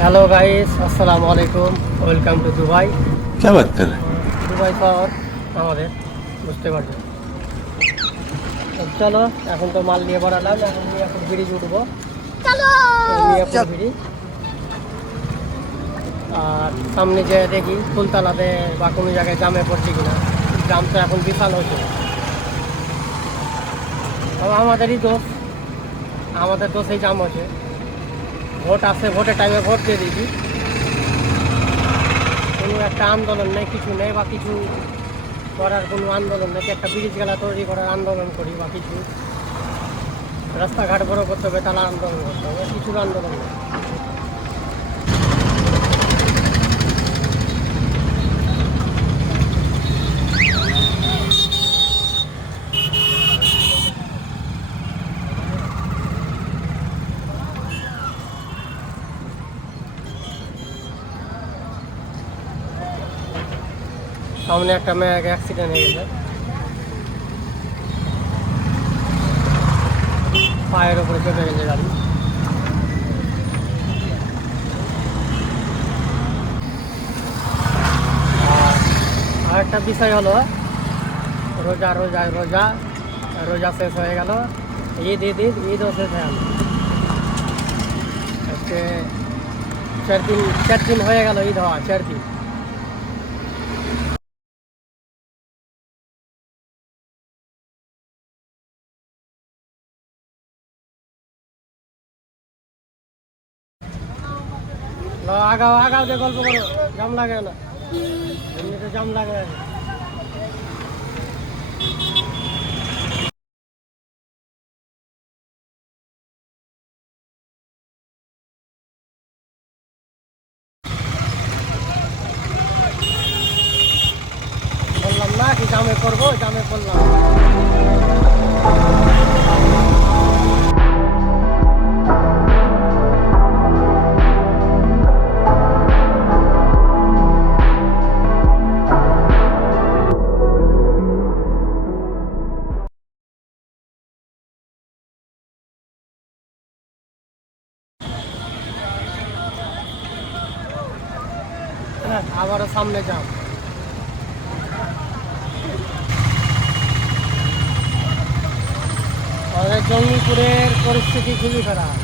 Hello guys আসসালামু আলাইকুম welcome to Dubai. क्या बात कर रहे हैं? দুবাই শহর আমাদের বুঝতে পারছো। তো চলো এখন তো মাল নিয়ে বাড়ালাম, এখন মিয়াপুর ব্রিজ উঠবো। চলো মিয়াপুর ব্রিজ। আর সামনে যে দেখি ফুলতলাতে বা কোনো জায়গায় জামে পড়ছে কিনা। জাম তো এখন বিশাল হচ্ছে। আমাদেরই দোষ, আমাদের দোষেই জাম হচ্ছে। ভোট আসে, ভোটের টাইমে ভোট দিয়ে দিবি, কোনো একটা আন্দোলন নেই, কিছু নেই বা কিছু করার কোনো আন্দোলন নেই। একটা ব্রিজ গেলা তৈরি করার আন্দোলন করি বা কিছু রাস্তাঘাট বড় করতে হবে তাহলে আন্দোলন করতে হবে, কিছুর আন্দোলন নেই। সামনে একটা মেয়ে অ্যাক্সিডেন্ট হয়ে গেছে, পায়ের উপরে চেপে গেছে গাড়ি। আর একটা বিষয় হলো রোজা রোজা রোজা রোজা শেষ হয়ে গেল, ঈদ ঈদ ঈদ ঈদও শেষ হয়ে গেল। আজকে 4 দিন হয়ে গেল ঈদ হওয়া, 4 দিন। আগাও আগাও দিয়ে গল্প করো, জাম লাগে না, এমনিতে জাম লাগে না। বললাম না কি জামে করবো, জামে করলাম। আবারও সামনে যাম। আমাদের জঙ্গিপুরের পরিস্থিতি খুবই খারাপ।